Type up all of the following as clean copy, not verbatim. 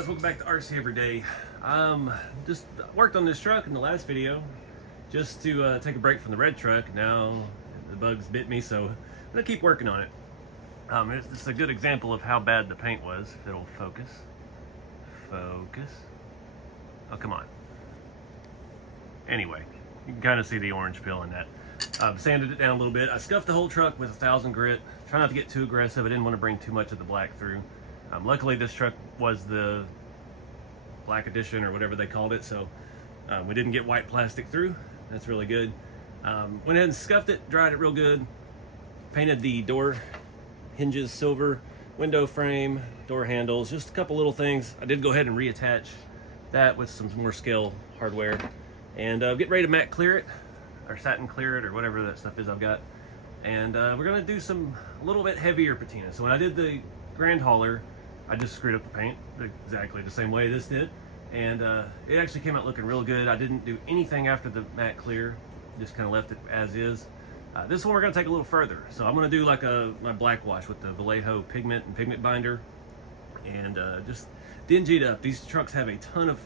guys, welcome back to RC Everyday. Just worked on this truck in the last video just to take a break from the red truck. Now the bugs bit me, so I'm gonna keep working on it. It's a good example of how bad the paint was. If it'll focus. Focus. Oh, come on. Anyway, you can kind of see the orange peel in that. Sanded it down a little bit. I scuffed the whole truck with 1000 grit. Try not to get too aggressive. I didn't want to bring too much of the black through. Luckily this truck was the black edition or whatever they called it, so we didn't get white plastic through. That's really good. Went ahead and scuffed it, dried it real good, painted the door hinges silver, window frame, door handles, just a couple little things. I did go ahead and reattach that with some more scale hardware and get ready to matte clear it, or satin clear it, or whatever that stuff is I've got. And we're gonna do a little bit heavier patina. So when I did the grand hauler, I just screwed up the paint exactly the same way this did, and it actually came out looking real good. I didn't do anything after the matte clear, just kind of left it as is. This one we're going to take a little further, so I'm going to do like my black wash with the Vallejo pigment and pigment binder, and just dingy it up. These trucks have a ton of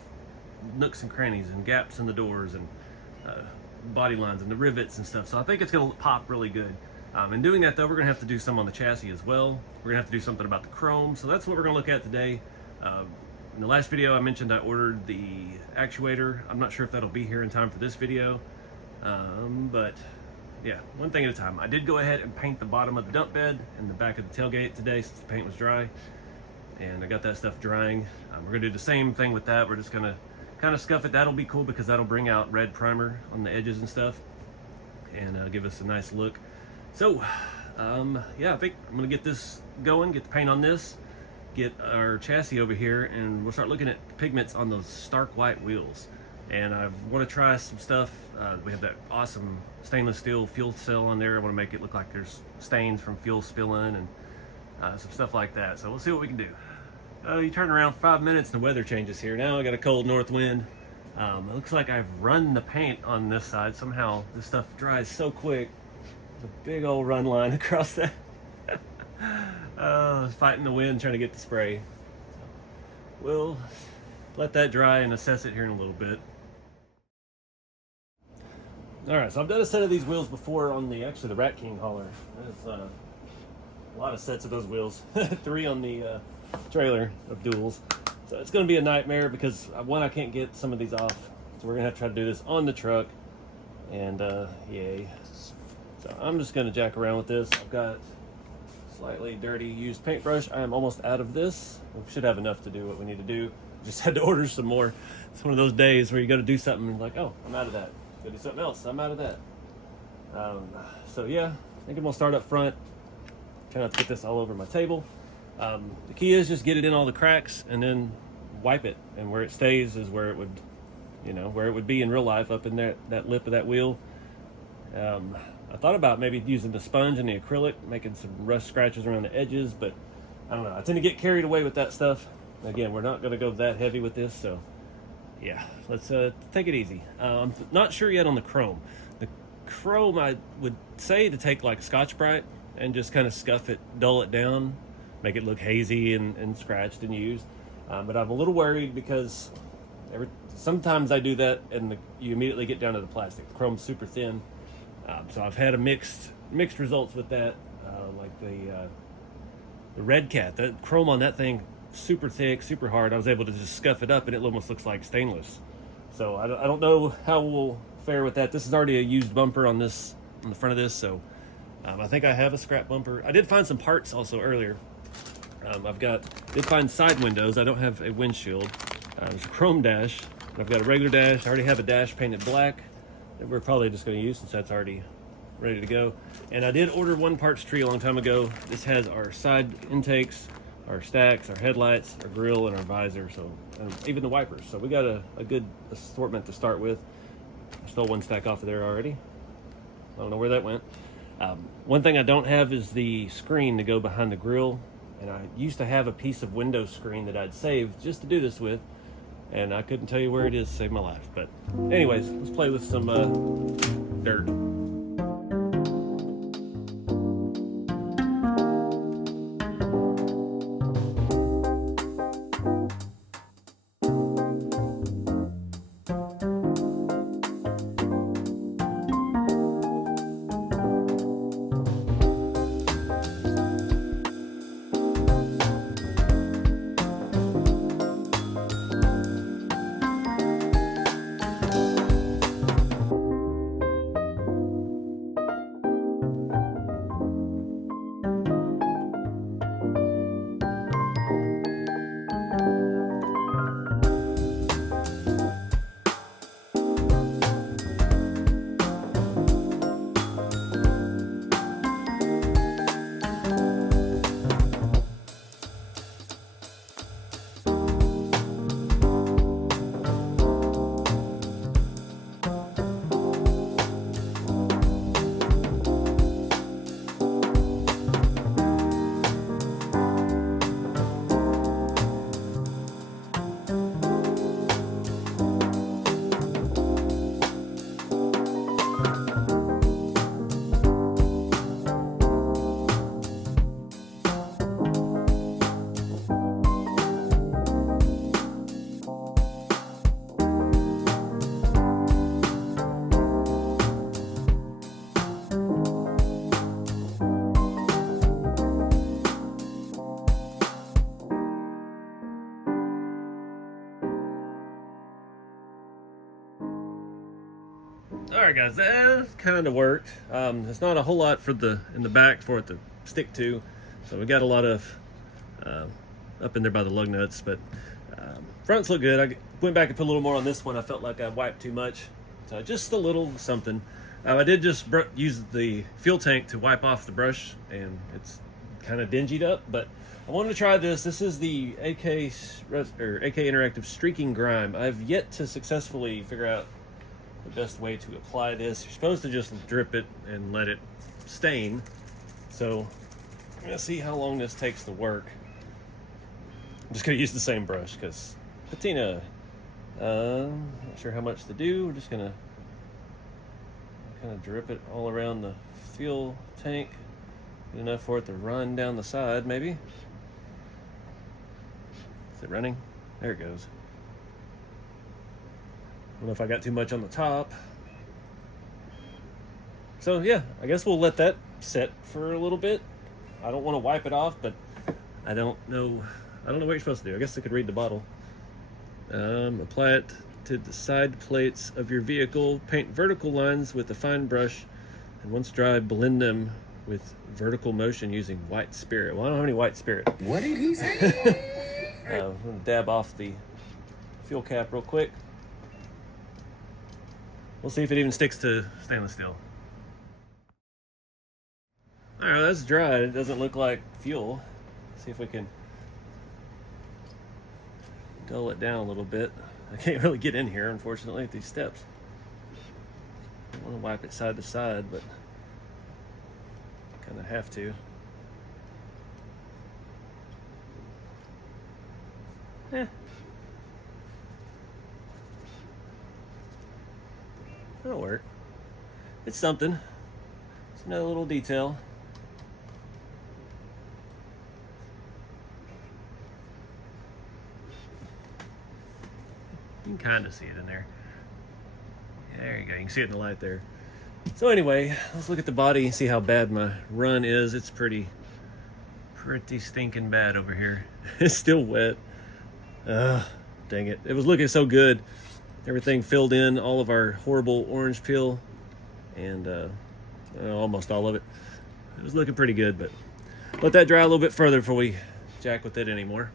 nooks and crannies and gaps in the doors and body lines and the rivets and stuff, so I think it's going to pop really good. In doing that though, we're going to have to do some on the chassis as well. We're going to have to do something about the chrome, so that's what we're going to look at today. In the last video I mentioned I ordered the actuator. I'm not sure if that'll be here in time for this video, but yeah, one thing at a time. I did go ahead and paint the bottom of the dump bed and the back of the tailgate today since the paint was dry, and I got that stuff drying. We're going to do the same thing with that. We're just going to kind of scuff it. That'll be cool because that'll bring out red primer on the edges and stuff, and give us a nice look. So yeah, I think I'm gonna get this going, get the paint on this, get our chassis over here, and we'll start looking at pigments on those stark white wheels. And I want to try some stuff. We have that awesome stainless steel fuel cell on there. I want to make it look like there's stains from fuel spilling and some stuff like that. So we'll see what we can do. You turn around 5 minutes and the weather changes here. Now I got a cold north wind. It looks like I've run the paint on this side. Somehow this stuff dries so quick. A big old run line across that. Fighting the wind, trying to get the spray. We'll let that dry and assess it here in a little bit. All right, so I've done a set of these wheels before on the Rat King hauler. There's a lot of sets of those wheels. 3 on the trailer of duals. So it's going to be a nightmare because one, I can't get some of these off. So we're going to have to try to do this on the truck. And yay. So I'm just going to jack around with this. I've got slightly dirty used paintbrush. I am almost out of this. We should have enough to do what we need to do. Just had to order some more. It's one of those days where you go to do something and like, oh, I'm out of that. Go do something else. I'm out of that. So yeah, I think I'm going to start up front. Try not to get this all over my table. The key is just get it in all the cracks and then wipe it. And where it stays is where it would, where it would be in real life, up in that lip of that wheel. I thought about maybe using the sponge and the acrylic, making some rust scratches around the edges, but I don't know. I tend to get carried away with that stuff. Again, we're not going to go that heavy with this, so yeah, let's take it easy. I'm not sure yet on the chrome. The chrome, I would say to take like Scotch-Brite and just kind of scuff it, dull it down, make it look hazy and scratched and used. But I'm a little worried because sometimes I do that and you immediately get down to the plastic. The chrome's super thin. So I've had a mixed results with that, like the Red Cat. The chrome on that thing, super thick, super hard. I was able to just scuff it up and it almost looks like stainless. So I don't know how we'll fare with that. This is already a used bumper on the front of this, so I think I have a scrap bumper. I did find some parts also earlier. Did find side windows. I don't have a windshield. There's a chrome dash. I've got a regular dash. I already have a dash painted black that we're probably just going to use since that's already ready to go. And I did order one parts tree a long time ago. This has our side intakes, our stacks, our headlights, our grill, and our visor, so even the wipers. So we got a good assortment to start with. I stole one stack off of there already. I don't know where that went. One thing I don't have is the screen to go behind the grill, and I used to have a piece of window screen that I'd saved just to do this with, and I couldn't tell you where it is to save my life. But anyways, let's play with some dirt. All right, guys, that kind of worked. There's not a whole lot in the back for it to stick to, so we got a lot of up in there by the lug nuts, but fronts look good. I went back and put a little more on this one. I felt like I wiped too much, so just a little something. I did just use the fuel tank to wipe off the brush, and it's kind of dingied up, but I wanted to try this. This is the AK Interactive Streaking Grime. I've yet to successfully figure out the best way to apply this. You're supposed to just drip it and let it stain. So I'm gonna see how long this takes to work. I'm just gonna use the same brush because Patina. Not sure how much to do. We're just gonna kind of drip it all around the fuel tank. Good enough for it to run down the side, maybe. Is it running? There it goes. I don't know if I got too much on the top. So yeah, I guess we'll let that set for a little bit. I don't want to wipe it off, but I don't know what you're supposed to do. I guess I could read the bottle. Apply it to the side plates of your vehicle. Paint vertical lines with a fine brush, and once dry, blend them with vertical motion using white spirit. Well, I don't have any white spirit. What did he say? I'm going to dab off the fuel cap real quick. We'll see if it even sticks to stainless steel. All right, that's dry. It doesn't look like fuel. See if we can dull it down a little bit. I can't really get in here, unfortunately, with these steps. I want to wipe it side to side, but kind of have to. That'll work. It's something. It's another little detail. You can kind of see it in there. There you go. You can see it in the light there. So anyway, let's look at the body and see how bad my run is. It's pretty stinking bad over here. It's still wet. Dang it. It was looking so good. Everything filled in, all of our horrible orange peel, and almost all of it. It was looking pretty good, but let that dry a little bit further before we jack with it anymore.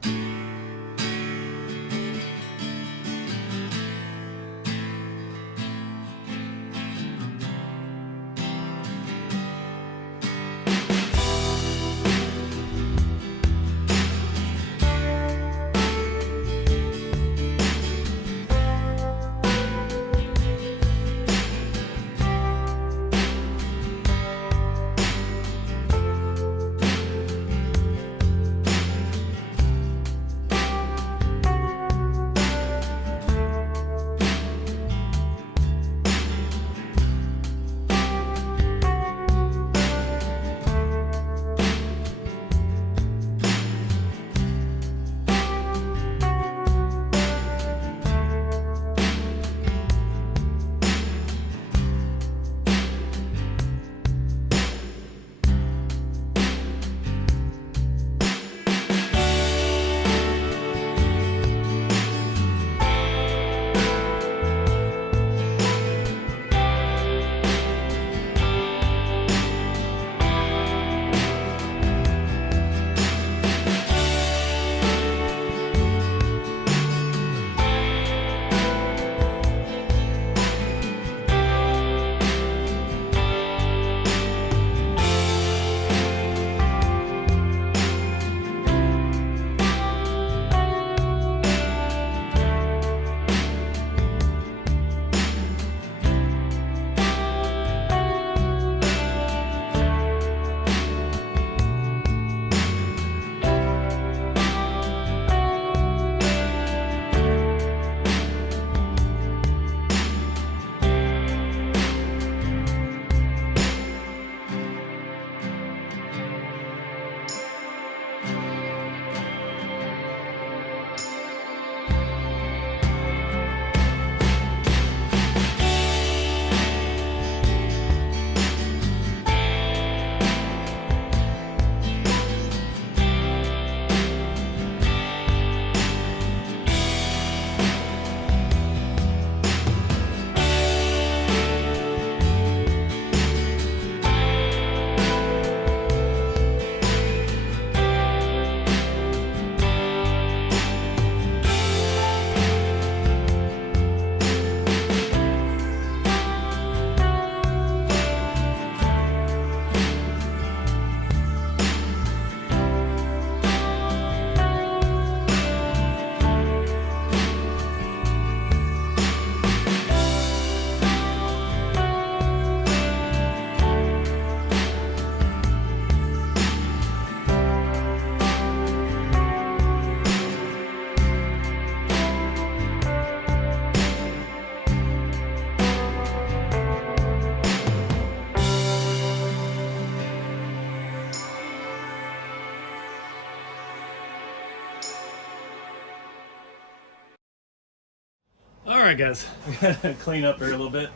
right, guys, we gotta clean up here a little bit.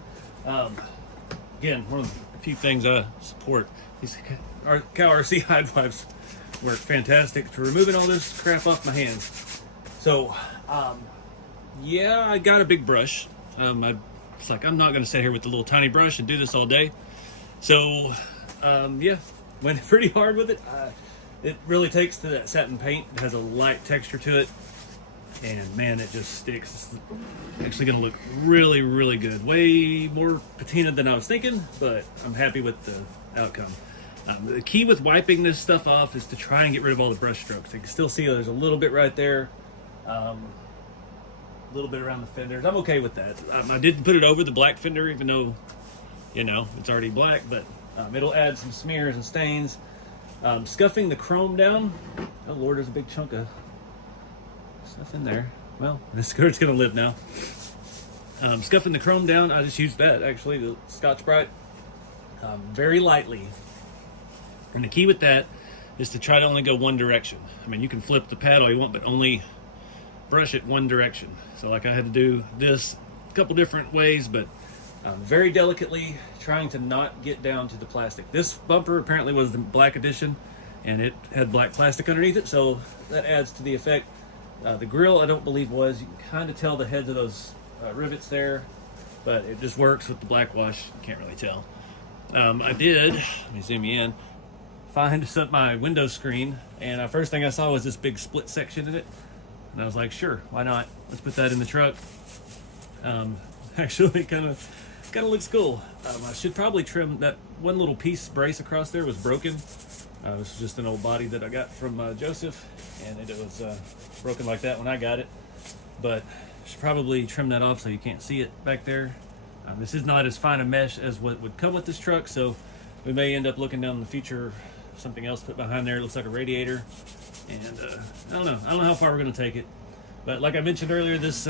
Again, one of the few things I support, these cow RC hide wipes work fantastic for removing all this crap off my hands. So, yeah, I got a big brush. It's like, I'm not gonna sit here with the little tiny brush and do this all day. So, yeah, went pretty hard with it. It really takes to that satin paint. It has a light texture to it. And man, it just sticks. It's actually gonna look really, really good. Way more patina than I was thinking, but I'm happy with the outcome. The key with wiping this stuff off is to try and get rid of all the brush strokes. You can still see there's a little bit right there. A little bit around the fenders. I'm okay with that. I didn't put it over the black fender, even though, you know, it's already black, but it'll add some smears and stains. Scuffing the chrome down. Oh Lord, there's a big chunk of stuff in there. Well, this skirt's gonna live now. Scuffing the chrome down, I just used that actually, the Scotch-Brite, very lightly. And the key with that is to try to only go one direction. I mean, you can flip the pad all you want, but only brush it one direction. So like I had to do this a couple different ways, but very delicately, trying to not get down to the plastic. This bumper apparently was the black edition, and it had black plastic underneath it, so that adds to the effect. The grill, I don't believe was. You can kind of tell the heads of those rivets there, but it just works with the black wash. You can't really tell. I did, let me zoom you in, find my window screen, and first thing I saw was this big split section in it, and I was like, sure, why not? Let's put that in the truck. Actually, kind of looks cool. I should probably trim that one little piece brace across there was broken. This is just an old body that I got from Joseph, and it was broken like that when I got it. But I should probably trim that off so you can't see it back there. This is not as fine a mesh as what would come with this truck, so we may end up looking down in the future something else put behind there. It looks like a radiator, and I don't know how far we're going to take it. But like I mentioned earlier, this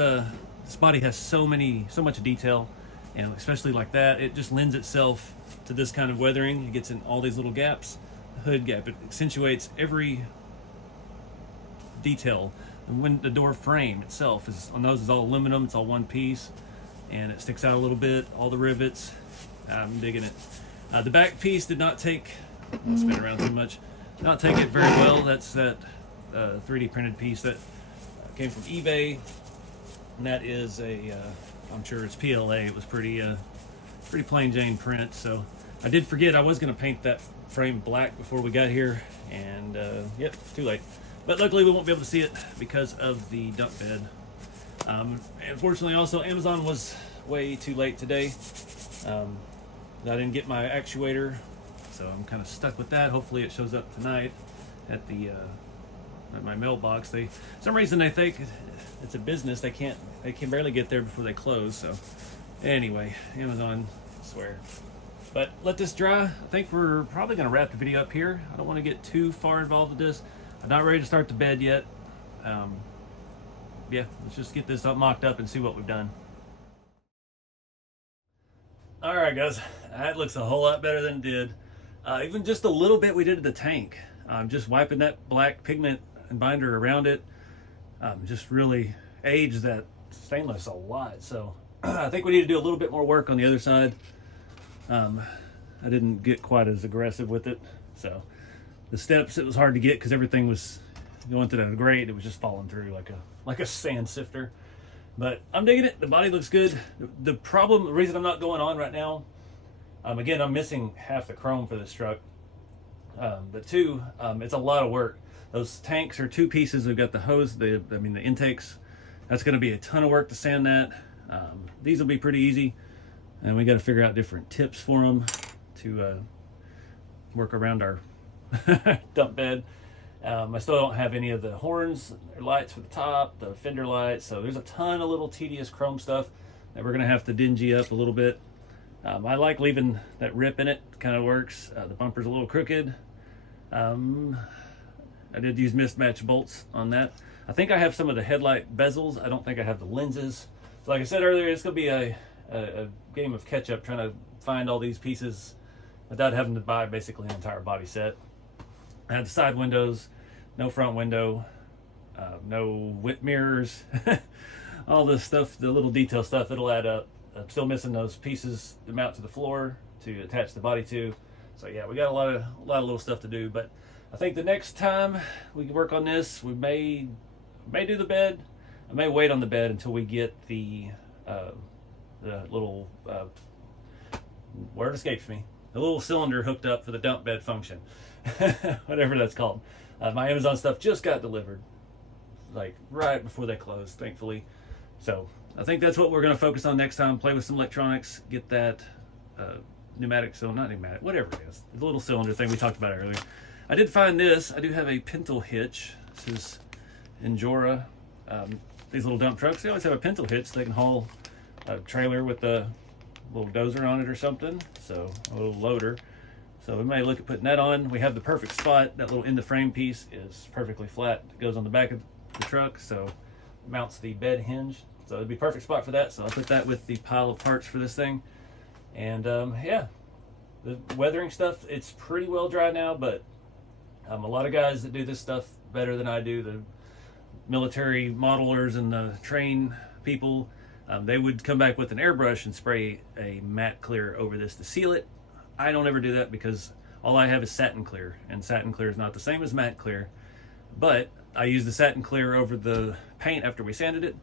body has so much detail, and especially like that, it just lends itself to this kind of weathering. It gets in all these little gaps. Hood gap, it accentuates every detail. And when the door frame itself is on those is all aluminum, it's all one piece, and it sticks out a little bit. All the rivets, I'm digging it. The back piece did not take, I'll spin around too much, not take it very well. That's that 3D printed piece that came from eBay, and that is a I'm sure it's PLA. It was pretty plain Jane print. So I did forget I was going to paint that frame black before we got here, and yep, too late. But luckily we won't be able to see it because of the dump bed. Unfortunately, also Amazon was way too late today. I didn't get my actuator, so I'm kind of stuck with that. Hopefully it shows up tonight at my mailbox. For some reason they think it's a business. They can barely get there before they close. So anyway, Amazon, I swear. But let this dry. I think we're probably going to wrap the video up here. I don't want to get too far involved with this. I'm not ready to start the bed yet. Yeah, let's just get this up, mocked up and see what we've done. All right, guys, that looks a whole lot better than it did. Even just a little bit we did at the tank. Just wiping that black pigment and binder around it. Just really aged that stainless a lot. So I think we need to do a little bit more work on the other side. I didn't get quite as aggressive with it, so the steps, it was hard to get because everything was going through the grate. It was just falling through like a sand sifter. But I'm digging it. The body looks good. The reason I'm not going on right now, again, I'm missing half the chrome for this truck. But two, it's a lot of work. Those tanks are two pieces. We've got the hose, the intakes. That's going to be a ton of work to sand that. These will be pretty easy. And we got to figure out different tips for them to work around our dump bed. I still don't have any of the horns or lights for the top, the fender lights. So there's a ton of little tedious chrome stuff that we're going to have to dingy up a little bit. I like leaving that rip in it. Kind of works. The bumper's a little crooked. I did use mismatched bolts on that. I think I have some of the headlight bezels. I don't think I have the lenses. So like I said earlier, it's going to be a game of catch up trying to find all these pieces without having to buy basically an entire body set. I had the side windows, no front window, no mirrors. all this stuff, the little detail stuff, it'll add up. I'm still missing those pieces to mount to the floor to attach the body to. So yeah, we got a lot of little stuff to do. But I think the next time we can work on this, we may do the bed. I may wait on the bed until we get the little word escapes me. The little cylinder hooked up for the dump bed function, whatever that's called. My Amazon stuff just got delivered, like right before they closed, thankfully. So I think that's what we're going to focus on next time. Play with some electronics, get that pneumatic cylinder, not pneumatic, whatever it is, the little cylinder thing we talked about earlier. I did find this. I do have a pintle hitch. This is Enjora. These little dump trucks, they always have a pintle hitch so they can haul a trailer with a little dozer on it or something, so a little loader. So we may look at putting that on. We have the perfect spot. That little in the frame piece is perfectly flat. It goes on the back of the truck, so it mounts the bed hinge. So it'd be a perfect spot for that. So I'll put that with the pile of parts for this thing. And yeah, the weathering stuff, it's pretty well dry now, but a lot of guys that do this stuff better than I do, the military modelers and the train people, they would come back with an airbrush and spray a matte clear over this to seal it. I don't ever do that because all I have is satin clear, and satin clear is not the same as matte clear. But I use the satin clear over the paint after we sanded it,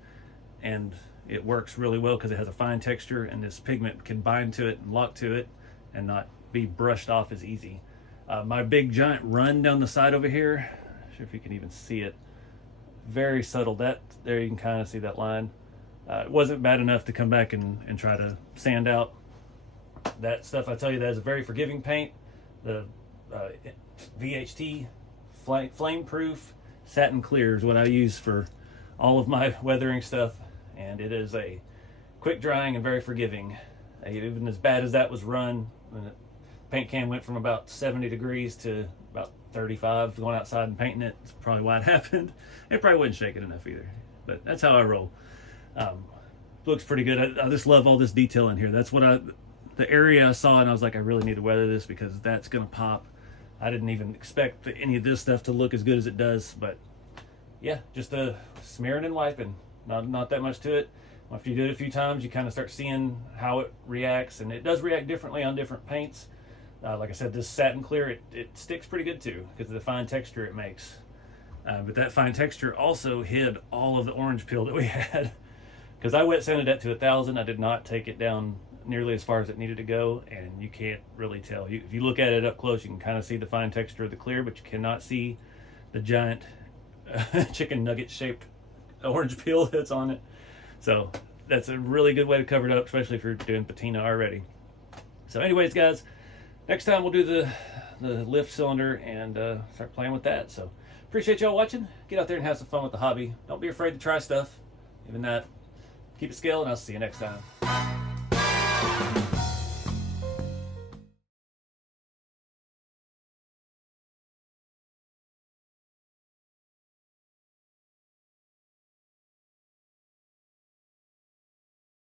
and it works really well because it has a fine texture, and this pigment can bind to it and lock to it and not be brushed off as easy. My big giant run down the side over here, not sure if you can even see it, very subtle. That there, you can kind of see that line. It wasn't bad enough to come back and try to sand out that stuff. I tell you, that is a very forgiving paint. The VHT flame proof satin clear is what I use for all of my weathering stuff, and it is a quick drying and very forgiving. Even as bad as that was run, when the paint can went from about 70 degrees to about 35 going outside and painting it. It's probably why it happened. It probably wouldn't shake it enough either, but that's how I roll. Looks pretty good. I just love all this detail in here. That's what the area I saw, and I was like, I really need to weather this because that's gonna pop. I didn't even expect any of this stuff to look as good as it does, but yeah, just smearing and wiping. Not that much to it. After you do it a few times, you kind of start seeing how it reacts, and it does react differently on different paints. Like I said, this satin clear, it sticks pretty good too because of the fine texture it makes. But that fine texture also hid all of the orange peel that we had. Because I wet sanded that to 1,000. I did not take it down nearly as far as it needed to go, and you can't really tell. If you look at it up close, you can kind of see the fine texture of the clear, but you cannot see the giant chicken nugget shaped orange peel that's on it. So that's a really good way to cover it up, especially if you're doing patina already. So anyways, guys, next time we'll do the lift cylinder and start playing with that. So appreciate y'all watching. Get out there and have some fun with the hobby. Don't be afraid to try stuff. Even that. Keep it scale, and I'll see you next time.